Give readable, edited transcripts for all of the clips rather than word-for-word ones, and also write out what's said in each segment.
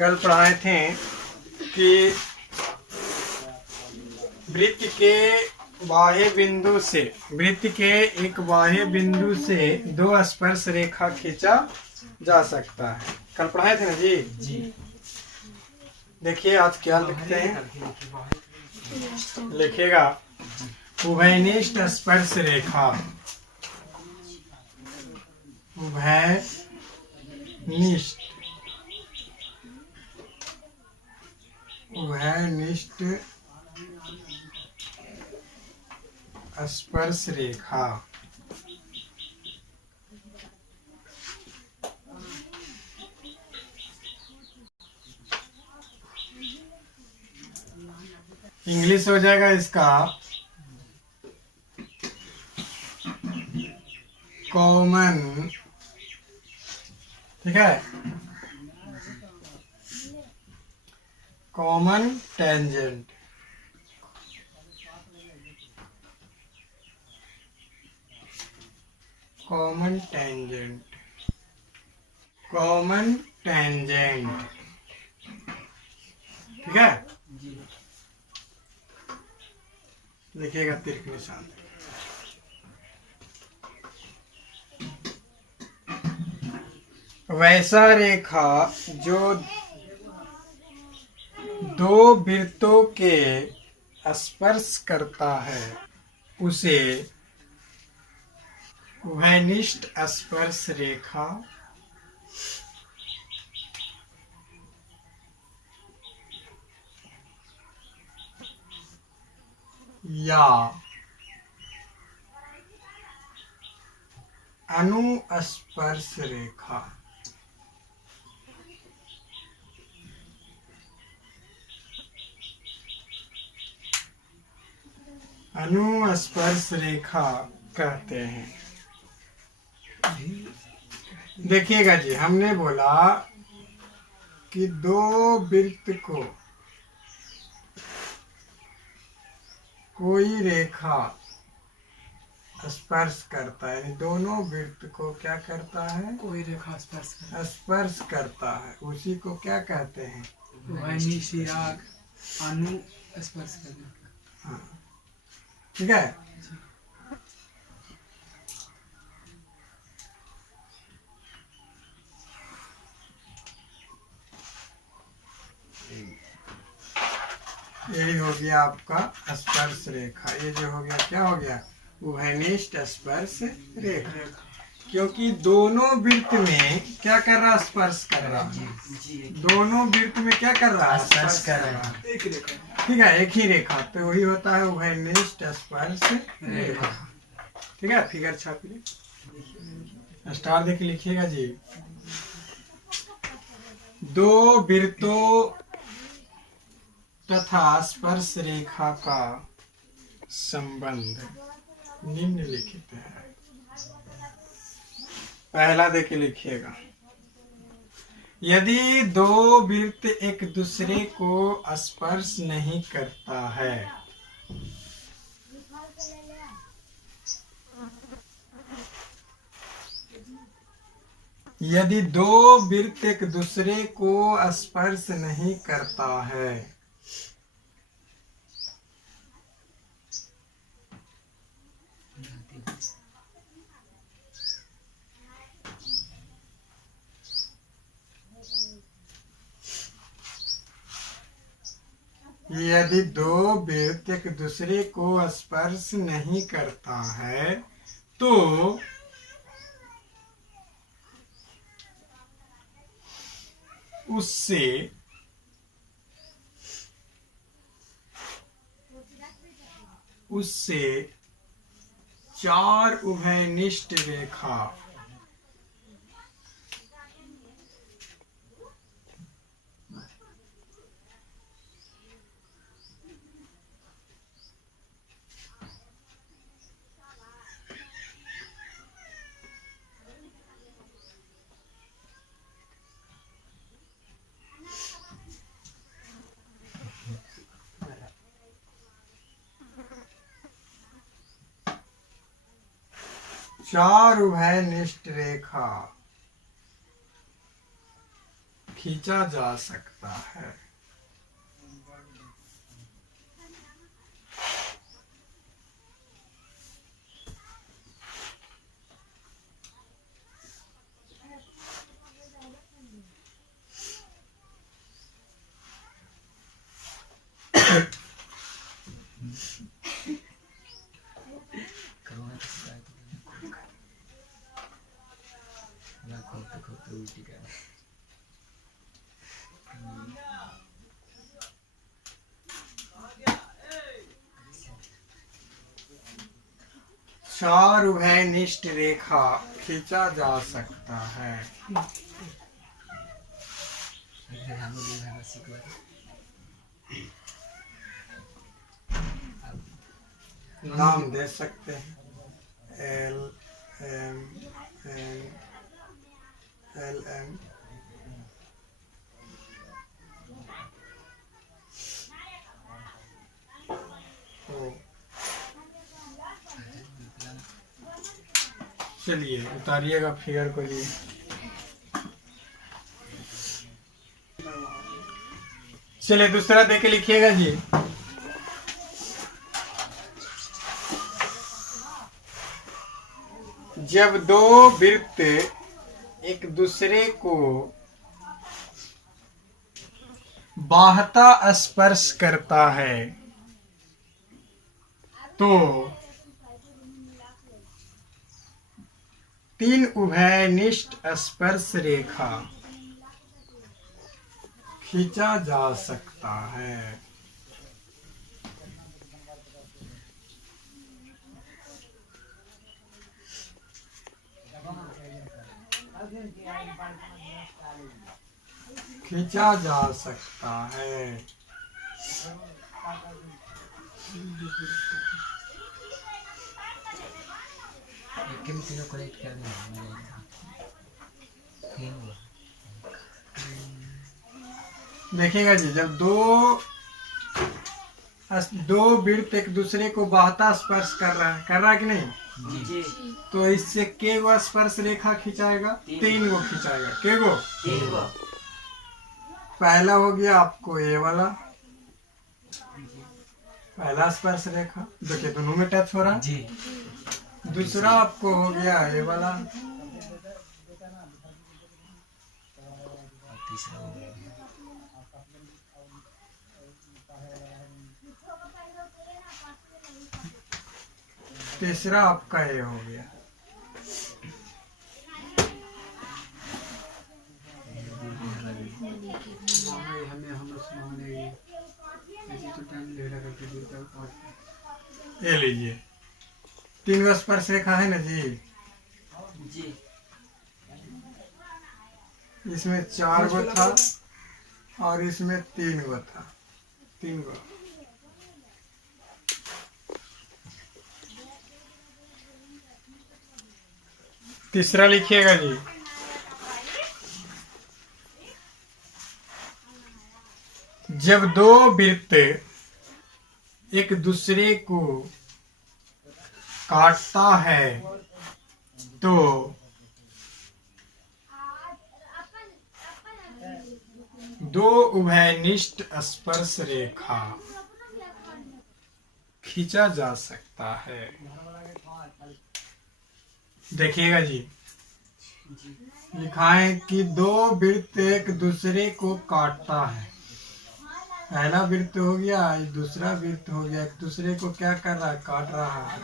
कल पढ़ाए थे कि वृत्त के एक बाह्य बिंदु से दो स्पर्श रेखा खींचा जा सकता है। कल पढ़ाए थे ना जी। देखिए आज क्या लिखते हैं, लिखेगा उभयनिष्ठ स्पर्श रेखा। उभयनिष्ठ स्पर्श रेखा इंग्लिश हो जाएगा इसका कॉमन, ठीक है, कॉमन टेंजेंट। कॉमन टेंजेंट, ठीक है। लिखिएगा तिरक निशान। वैसा रेखा जो दो वृत्तों के स्पर्श करता है उसे उभयनिष्ठ स्पर्श रेखा या अनुस्पर्श रेखा कहते हैं। देखिएगा जी, हमने बोला कि दो वृत्त को कोई रेखा स्पर्श करता है, यानी दोनों वृत्त को क्या करता है, कोई रेखा स्पर्श करता है, उसी को क्या कहते हैं, अनुस्पर्श करना। हाँ, ठीक है। यही हो गया आपका स्पर्श रेखा। ये जो हो गया क्या हो गया, उभयनिष्ठ स्पर्श रेखा, क्योंकि दोनों वृत्त में क्या कर रहा, स्पर्श कर रहा है। दोनों वृत्त में क्या कर रहा है, स्पर्श कर रहा है, एक रेखा, ठीक है, एक ही रेखा, तो वही होता है उभयनिष्ठ स्पर्श रेखा, ठीक है। फिगर छापिए, स्टार देख लिखिएगा जी। दो वृत्तों तथा स्पर्श रेखा का संबंध निम्नलिखित है। पहला देख लिखिएगा, यदि दो वृत्त एक दूसरे को स्पर्श नहीं करता है, यदि दो वृत्त एक दूसरे को स्पर्श नहीं करता है, यदि दो वृत्त एक दूसरे को स्पर्श नहीं करता है तो उससे चार उभयनिष्ठ रेखा चार उभयनिष्ठ रेखा खींचा जा सकता है। कोरोना की शिकायत ना खोलते उल्टी कर चार उभयनिष्ठ रेखा खींचा जा सकता है। नाम दे सकते हैं। LM चलिए उतारिएगा फिगर को लिए। चलिए दूसरा देख के लिखिएगा जी। जब दो वृत्त एक दूसरे को बाहता स्पर्श करता है तो तीन उभयनिष्ठ स्पर्श रेखा खींचा जा सकता है। खींचा जा सकता है। तीनों कनेक्ट कर देखिएगा जी, जब दो वृत्त एक दूसरे को बाहता स्पर्श कर रहा है कि नहीं जी। तो इससे के गो स्पर्श रेखा खिंचाएगा? तीन गो खिंचाएगा। के गो? पहला हो गया आपको ये वाला पहला स्पर्श रेखा, देखिए दोनों में टच हो रहा है जी। दूसरा आपको हो गया ये वाला, तीसरा हो गया तीसरा आपका ये हो गया। ये लीजिए, तीन गो स्पर्श रेखा है ना जी। जी। इसमें 4 गो था और इसमें 3 गो था। 3 गो। तीसरा लिखिएगा जी। जब दो वृत्त एक दूसरे को काटता है तो दो उभयनिष्ठ स्पर्श रेखा खींचा जा सकता है। देखिएगा जी, लिखा है कि दो वृत्त एक दूसरे को काटता है। पहला वृत्त हो गया, दूसरा वृत्त हो गया, एक दूसरे को क्या कर रहा है? काट रहा है।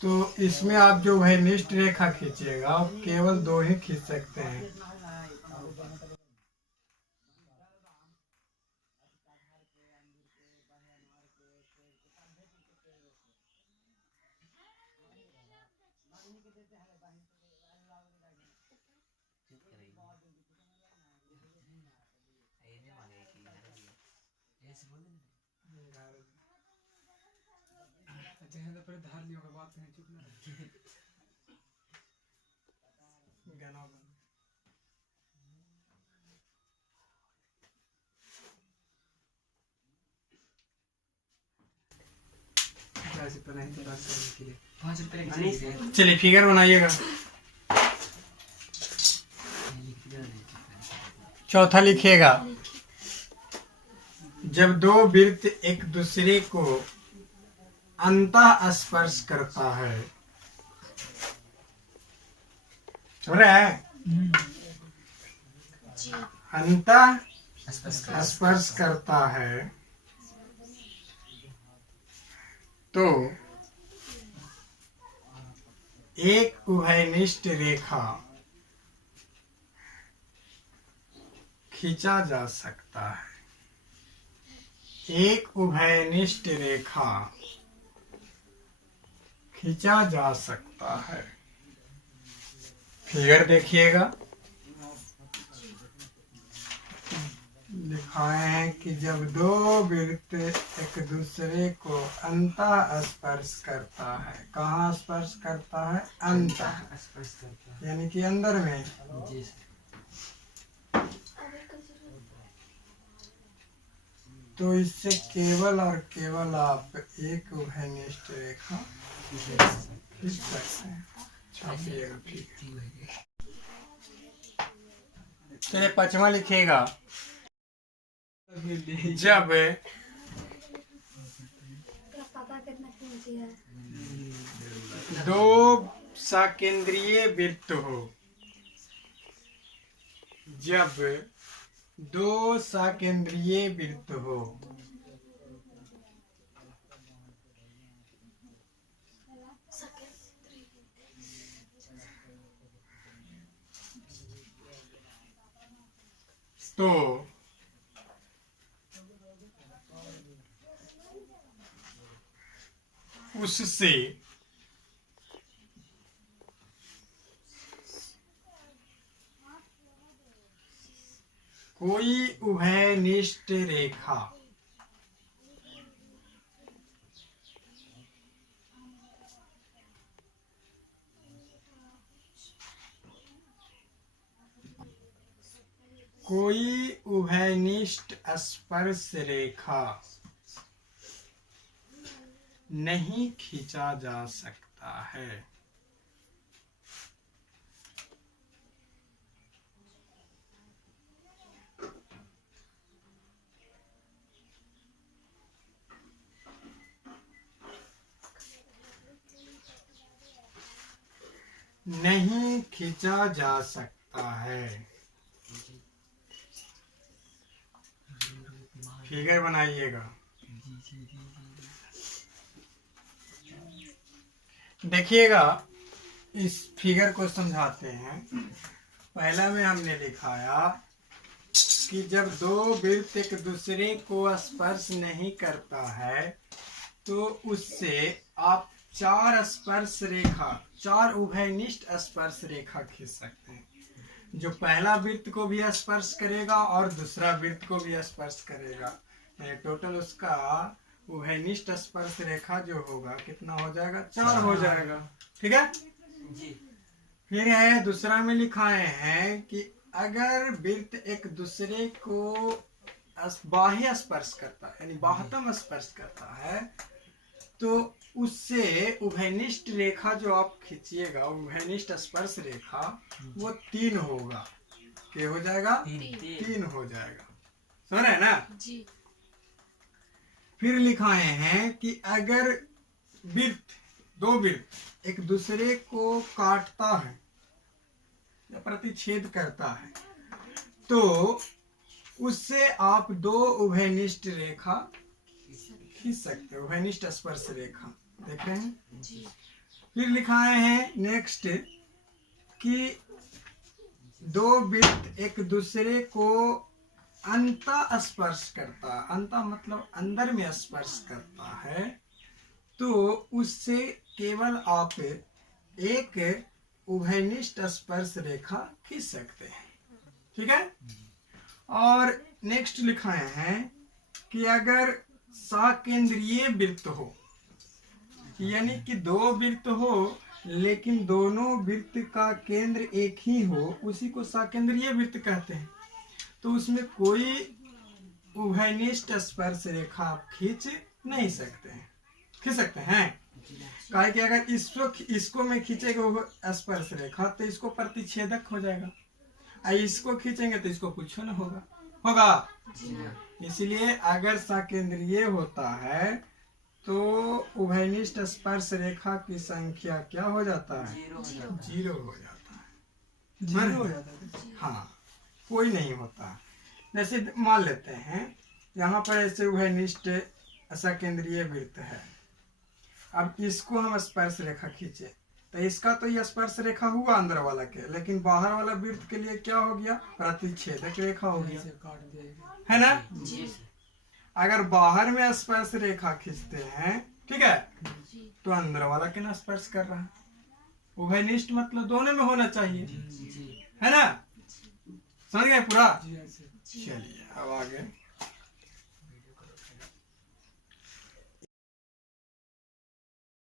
तो इसमें आप जो उभयनिष्ठ रेखा खींचिएगा आप केवल 2 ही खींच सकते हैं। धार लियो बात है चुप ना गाना से पढ़ाई के बात करने के लिए 5 रुपए चलिए फिगर बनाइएगा। चौथा लिखिएगा, जब दो वृत्त एक दूसरे को अंतः स्पर्श करता है, सुन रहे हैं? अंतः स्पर्श करता है तो एक उभयनिष्ठ रेखा खींचा जा सकता है। एक उभयनिष्ठ रेखा खींचा जा सकता है। फिगर देखिएगा, दिखाए हैं कि जब दो वृत्त एक दूसरे को अंतः स्पर्श करता है। कहाँ स्पर्श करता है? अंतः, स्पर्श करता है। यानी कि अंदर में। जी तो इससे केवल और केवल आप एक उभयनिष्ठ रेखा खींच सकते हैं। छापिएगा, ठीक है। चलिए पांचवा लिखिएगा, जब दो सकेंद्रीय वृत्त हो, जब दो सकेंद्रीय वृत्त हो तो उससे कोई उभयनिष्ठ रेखा कोई उभयनिष्ठ स्पर्श रेखा नहीं खींचा जा सकता है। नहीं खींचा जा सकता है। फिगर बनाइएगा। देखिएगा, इस फिगर को समझाते हैं। पहला में हमने दिखाया कि जब दो वृत्त एक दूसरे को स्पर्श नहीं करता है तो उससे आप चार स्पर्श रेखा, चार उभयनिष्ठ स्पर्श रेखा खींच सकते हैं, जो पहला वृत्त को भी स्पर्श करेगा और दूसरा वृत्त को भी स्पर्श करेगा। टोटल उसका उभयनिष्ठ स्पर्श रेखा जो होगा कितना हो जाएगा? चार हो जाएगा। ठीक है जी। फिर है दूसरा में लिखाए हैं कि अगर वृत्त एक दूसरे को बाह्य स्पर्श करता है, यानी बाह्यतम स्पर्श करता है, तो उससे उभयनिष्ठ रेखा जो आप खींचिएगा, उभयनिष्ठ स्पर्श रेखा, वो 3 होगा। क्या हो जाएगा? 3 हो जाएगा। सुन रहे हैं ना जी। फिर लिखाए हैं कि अगर वृत्त, दो वृत्त एक दूसरे को काटता है या प्रतिच्छेद करता है तो उससे आप दो उभयनिष्ठ रेखा खींच सकते हैं, उभयनिष्ठ स्पर्श रेखा। देख रहे हैं जी। फिर लिखाए हैं नेक्स्ट कि दो वृत्त एक दूसरे को अंतः स्पर्श करता, अंतः मतलब अंदर में स्पर्श करता है, तो उससे केवल आप एक उभयनिष्ठ स्पर्श रेखा खींच सकते हैं। ठीक है। और नेक्स्ट लिखाए हैं कि अगर सकेंद्रीय वृत्त हो, यानी कि दो वृत्त हो लेकिन दोनों वृत्त का केंद्र एक ही हो, उसी को सकेंद्रीय वृत्त कहते हैं, तो उसमें कोई उभयनिष्ठ स्पर्श रेखा आप खींच नहीं सकते हैं। खींच सकते हैं काहे कि अगर इसको में खींचेगा स्पर्श रेखा तो इसको प्रतिच्छेदक हो जाएगा, इसको खींचेंगे तो इसको कुछ ना होगा, होगा। जी हाँ। इसलिए अगर सकेंद्रीय होता है तो उभयनिष्ठ स्पर्श रेखा की संख्या क्या हो जाता है? 0 हो जाता है। 0 हो जाता है। 0 हो जाता है। हाँ, कोई नहीं होता। जैसे मान लेते हैं यहाँ पर ऐसे उभयनिष्ठ सकेंद्रीय वृत्त है। अब इसको हम स्पर्श रेखा खींचे तो इसका तो ये स्पर्श रेखा हुआ अंदर वाला के, लेकिन बाहर वाला वृत्त के लिए क्या हो गया? प्रतिच्छेदक रेखा हो गया, ऐसे काट देगा। है ना? जी सर। अगर बाहर में स्पर्श रेखा खींचते हैं, ठीक है, तो अंदर वाला के ना स्पर्श कर रहा है। उभयनिष्ठ मतलब दोनों में होना चाहिए, जी। है ना? समझ गए पूरा? जी ऐसे। चलिए अब आगे।